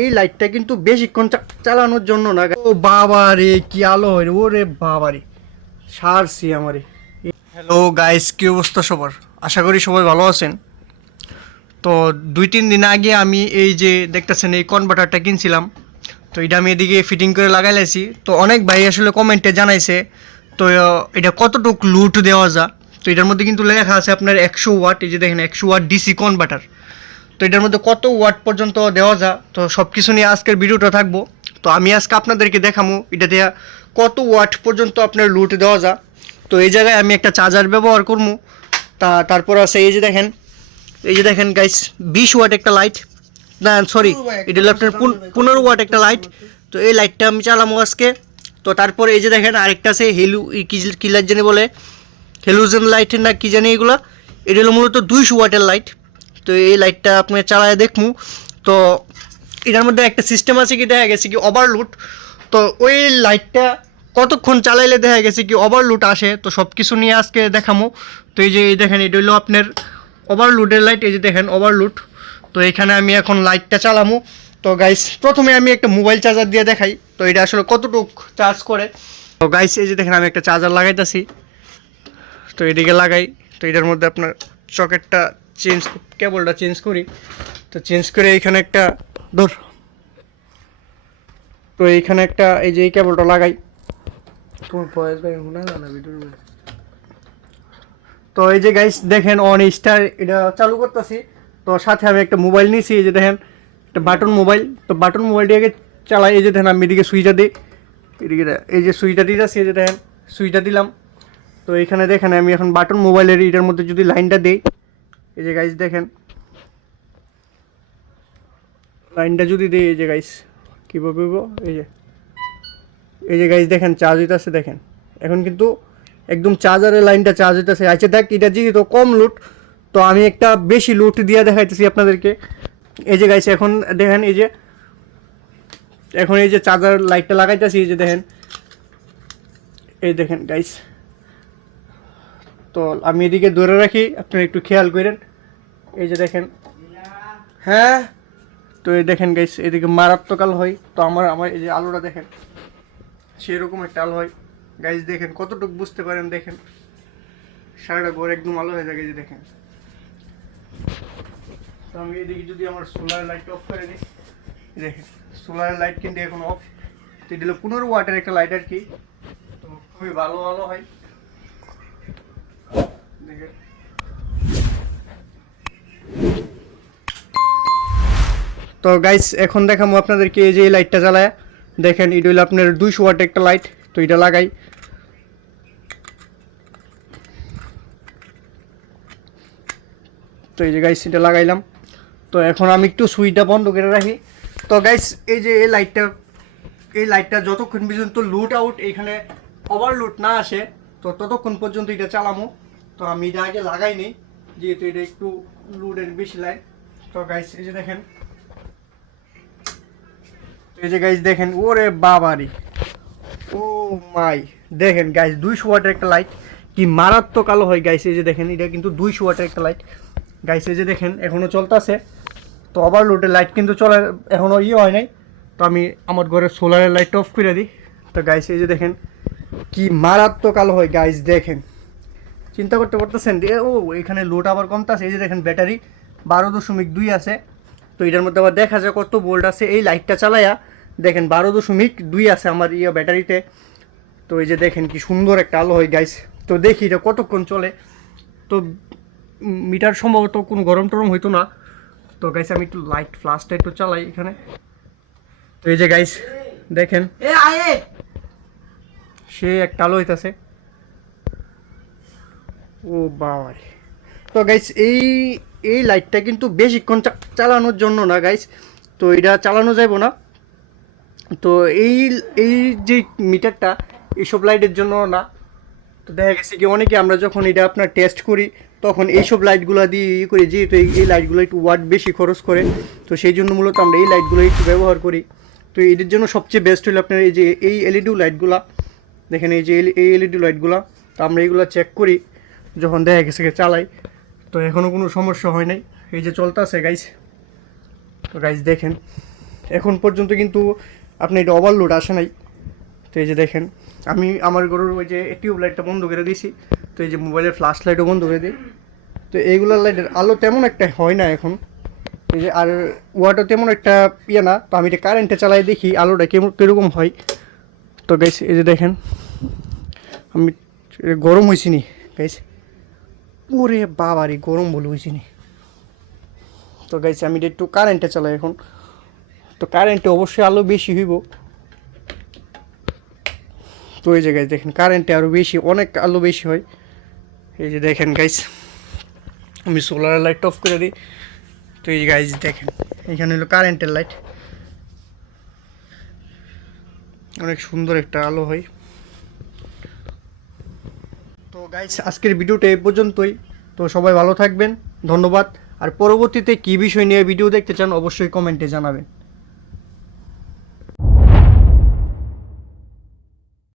এই লাইটটা কিন্তু বেশিক্ষণ চালানোর জন্য না ও বাবা রে কি আলো হয় রে, ওরে বাবা রে সারছি আমারে। হ্যালো গাইস কি অবস্থা সবার? আশা করি সবাই ভালো আছেন। তো দুই তিন দিন আগে আমি এই যে দেখতেছেন এই কনভার্টারটা কিনছিলাম। তো এটা আমি এদিকে ফিটিং করে লাগাই লাইছি। তো অনেক ভাই আসলে কমেন্টে জানাইছে, তো এটা কতটুক লুট দেওয়া যা। তো এটার মধ্যে কিন্তু লেখা আছে আপনার একশো ওয়াট এই যে দেখেন, একশো ওয়াট ডিসি কনভার্টার তো এটার মধ্যে কত ওয়াট পর্যন্ত দেওয়া যা, তো সব কিছু নিয়ে আজকের ভিডিওটা থাকব। তো আমি আজকে আপনাদেরকে দেখাবো এটা দেওয়া কত ওয়াট পর্যন্ত আপনার লুট দেওয়া যা। তো এই জায়গায় আমি একটা চার্জার ব্যবহার করব তা, তারপর আছে এই যে দেখেন, এই যে দেখেন গাইস বিশ ওয়াট একটা লাইট না সরি এটা হলো আপনার পন- পনেরো ওয়াট একটা লাইট তো এই লাইটটা আমি চালামো আজকে। তো তারপর এই যে দেখেন আরেকটা আছে হেলু কি লাইট জানি বলে? হেলুজেন লাইটের না কি জানি এগুলো? এটা হলো মূলত দুইশো ওয়াটের লাইট তো এই লাইটটা আপনি চালায় দেখমু। তো এটার মধ্যে একটা সিস্টেম আছে কি, দেখা গেছে কি ওভারলুট তো ওই লাইটটা কতক্ষণ চালাইলে দেখা গেছে কি ওভারলুট আসে, তো সব কিছু নিয়ে আজকে দেখামো। তো এই যে এই দেখেন, এটা হলো আপনার ওভারলুটের লাইট এই যে দেখেন ওভারলুট তো এখানে আমি এখন লাইটটা চালামো। তো গাইস প্রথমে আমি একটা মোবাইল চার্জার দিয়ে দেখাই। তো এটা আসলে কতটুক চার্জ করে। তো গাইস এই যে দেখেন, আমি একটা চার্জার লাগাইতেছি। তো এদিকে লাগাই। তো এটার মধ্যে আপনার সকেটটা চেঞ্জ কেবলটা চেঞ্জ করি। তো চেঞ্জ করে এইখানে একটা ধর। তো এইখানে একটা এই যে এই কেবলটা লাগাই। তোমার ভাই শোনা না ভিডিওর তো এই যে গাইস দেখেন অন স্টার এটা চালু করতেছি। তো সাথে আমি একটা মোবাইল নিয়েছি এই যে দেখেন একটা বাটন মোবাইল তো বাটন মোবাইলটাকে চালাই এই যে দেখেন আমি এদিকে সুইচটা দিই। এদিকে এই যে সুইচটা দিতেছি এই যে দেখেন সুইচটা দিলাম। তো এইখানে দেখেন আমি এখন বাটন মোবাইলের এটার মধ্যে যদি লাইনটা দিই এই যে গাইস দেখেন। লাইনটা যদি দিই, এই যে গাইস কীভাবে হইব? এই যে এই যে গাইস দেখেন চার্জ হইতেছে, দেখেন। এখন কিন্তু একদম চার্জারের লাইনটা চার্জ হইতেছে। আচ্ছা দেখ, এটা যেহেতু কম লুট তো আমি একটা বেশি লুট দিয়ে দেখাইতেছি আপনাদেরকে। এই যে গাইস এখন দেখেন, এই যে, এখন এই যে চার্জার লাইটটা লাগাইতেছি, এই যে দেখেন। এই দেখেন গাইস তো আমি এদিকে ধরে রাখি, আপনারা একটু খেয়াল করেন। এই যে দেখেন। হ্যাঁ তো এই দেখেন গাইস এদিকে মারাত্মক আলো হয়। তো আমার আমার এই যে আলোটা দেখেন, সেরকম একটা আলো হয়। গাইস দেখেন কতটুকু বুঝতে পারেন, দেখেন। সারাটা ঘর একদম আলো হয়ে যায় যে দেখেন। তো আমি এদিকে যদি আমার সোলার লাইট অফ করে দিই দেখেন সোলার লাইট কিন্তু এখন অফ তো এটা হলো পনেরো ওয়াটের একটা লাইট আর কি। তো খুবই ভালো আলো হয়। তো গাইস এখন দেখাবো আপনাদেরকে এই যে এই লাইটটা জ্বালায়। দেখেন, এটা হলো আপনার দুইশো ওয়াট একটা লাইট তো এটা লাগাই। তো এই যে গাইস এটা লাগাইলাম। তো এখন আমি একটু সুইচটা বন্ধ করে রাখি। তো গাইস এই যে এই লাইটটা এই লাইটটা যতক্ষণ পর্যন্ত লুট আউট এখানে ওভারলুট না আসে, তো ততক্ষণ পর্যন্ত এটা চালামো। তো আমি এটা আগে লাগাই নেই, যেহেতু এটা একটু লুডের বেশি লাইট তো গাইস এই যে দেখেন। এই যে গাইস দেখেন, ওরে বাবারি। ও মাই। দেখেন গাইস দুইশো ওয়াটের একটা লাইট কি মারাত্মক আলো হয় গাইস এই যে দেখেন, এটা কিন্তু দুইশো ওয়াটের একটা লাইট গাইস এই যে দেখেন এখনও চলতেছে। তো আবার ওভারলোডের লাইট কিন্তু চলে এখনও ইয়ে হয় নাই। তো আমি আমার ঘরের সোলারের লাইট অফ করে দিই। তো গাইস এই যে দেখেন, কি মারাত্মক আলো হয় গাইস দেখেন। চিন্তা করতে পারতেছেন যে ও এখানে লোড আবার কমতেছে এই যে দেখেন ব্যাটারি বারো দশমিক দুই আছে। তো এটার মধ্যে আবার দেখা যায় কত ভোল্ট আছে এই লাইটটা চালায়া দেখেন বারো দশমিক দুই আছে আমার ইয়ে ব্যাটারিতে তো এই যে দেখেন কি সুন্দর একটা আলো হয় গাইস তো দেখি এটা কতক্ষণ চলে। তো মিটার সম্ভবত কোনো গরম টরম হইতো না। তো গাইস আমি একটু লাইট ফ্লাশটা একটু চালাই এখানে। তো এই যে গাইস দেখেন। এ আয়ে! সে একটা আলো হইতাছে। ও বাবা তো গাইস এই এই লাইটটা কিন্তু বেশিক্ষণ চালানোর জন্য না গাইস তো এটা চালানো যাইব না। তো এই এই যে মিটারটা, এইসব লাইটের জন্য না। তো দেখা গেছে কি অনেকে আমরা যখন এটা আপনার টেস্ট করি, তখন এইসব লাইটগুলো দিয়ে ইয়ে করি, যেহেতু এই লাইটগুলো একটু ওয়াট বেশি খরচ করে, তো সেই জন্য মূলত আমরা এই লাইটগুলো একটু ব্যবহার করি। তো এদের জন্য সবচেয়ে বেস্ট হলো আপনার এই যে, এই এলইডি লাইটগুলা দেখেন এই যে, এই এলইডি লাইটগুলা তো আমরা এইগুলো চেক করি। যখন দেখা গেছে চালাই, তো এখনও কোনো সমস্যা হয় নাই। এই যে চলতেছে গাইস তো গাইস দেখেন। এখন পর্যন্ত কিন্তু আপনি এটা ওভারলোড আসে নাই। তো এই যে দেখেন, আমি আমার গরুর ওই যে টিউব লাইটটা বন্ধ করে দিয়েছি। তো এই যে মোবাইলের ফ্ল্যাশ লাইটও বন্ধ করে দিই। তো এইগুলোর লাইটের আলো তেমন একটা হয় না এখন। এই যে আর ওয়াটার তেমন একটা ইয়ে না। তো আমি এটা কারেন্টে চালাই দেখি, আলোটা কেমন, কীরকম হয়। তো গাইস এই যে দেখেন, আমি গরম হয়েছি নি গাইস ওরে বাবা রে গরম বলে হয়েছি নি তো গাইস আমি একটু কারেন্টে চালাই এখন। তো কারেন্টে অবশ্যই আলো বেশি হইব। তো এই যে গাইস দেখেন কারেন্টে আরও বেশি, অনেক আলো বেশি হয়। এই যে দেখেন গাইস আমি সোলার লাইট অফ করে দিই। তো এই গাইজ দেখেন, এখানে হলো কারেন্টের লাইট অনেক সুন্দর একটা আলো হয়। তো গাইজ আজকের ভিডিওটা এই পর্যন্তই। তো সবাই ভালো থাকবেন, ধন্যবাদ। আর পরবর্তীতে কী বিষয় নিয়ে ভিডিও দেখতে চান, অবশ্যই কমেন্টে জানাবেন।